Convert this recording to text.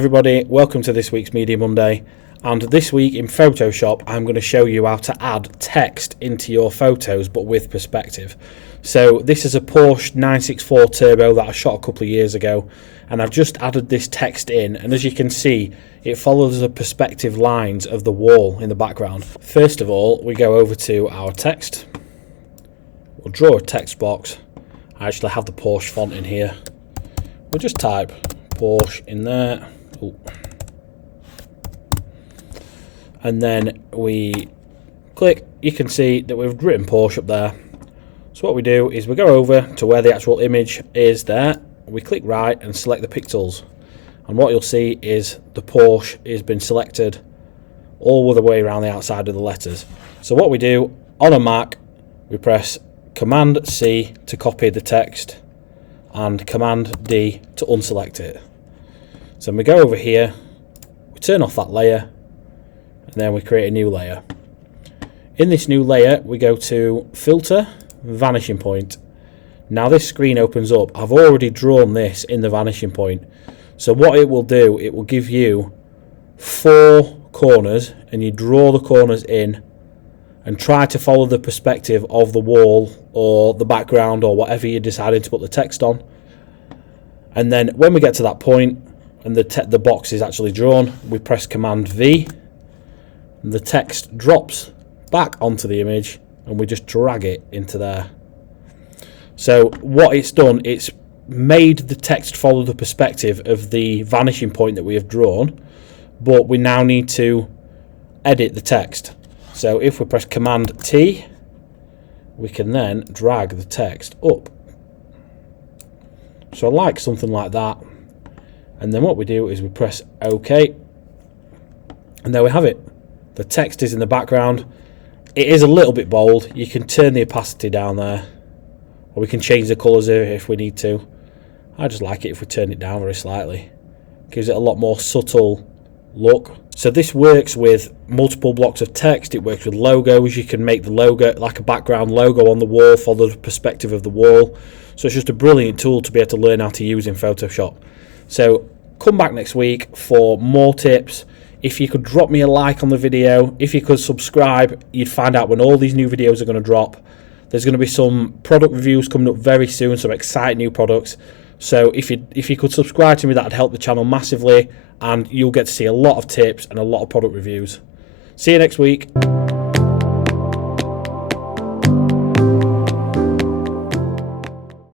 everybody, welcome to this week's Media Monday, and this week in Photoshop I'm going to show you how to add text into your photos but with perspective. So this is a Porsche 964 Turbo that I shot a couple of years ago, and I've just added this text in, and as you can see it follows the perspective lines of the wall in the background. First of all, we go over to our text, we'll draw a text box. I actually have the Porsche font in here. We'll just type Porsche in there. Ooh. And then we click. You can see that we've written Porsche up there. So what we do is we go over to where the actual image is there. We click right and select the pixels. And what you'll see is the Porsche has been selected all the way around the outside of the letters. So what we do on a Mac, we press Command C to copy the text and Command D to unselect it. So we go over here, we turn off that layer, and then we create a new layer. In this new layer we go to Filter, Vanishing Point. Now this screen opens up. I've already drawn this in the vanishing point. So what it will do, it will give you 4 corners, and you draw the corners in and try to follow the perspective of the wall or the background or whatever you're deciding to put the text on. And then when we get to that point and the box is actually drawn, we press Command V and the text drops back onto the image and we just drag it into there. So what it's done, it's made the text follow the perspective of the vanishing point that we have drawn, but we now need to edit the text. So if we press Command T, we can then drag the text up. So I like something like that. And then what we do is we press OK. And there we have it. The text is in the background. It is a little bit bold. You can turn the opacity down there, or we can change the colours here if we need to. I just like it if we turn it down very slightly. Gives it a lot more subtle look. So this works with multiple blocks of text. It works with logos. You can make the logo like a background logo on the wall, follow the perspective of the wall. So it's just a brilliant tool to be able to learn how to use in Photoshop. So come back next week for more tips. If you could drop me a like on the video, if you could subscribe, you'd find out when all these new videos are going to drop. There's going to be some product reviews coming up very soon, some exciting new products. So if you could subscribe to me, that'd help the channel massively, and you'll get to see a lot of tips and a lot of product reviews. See you next week.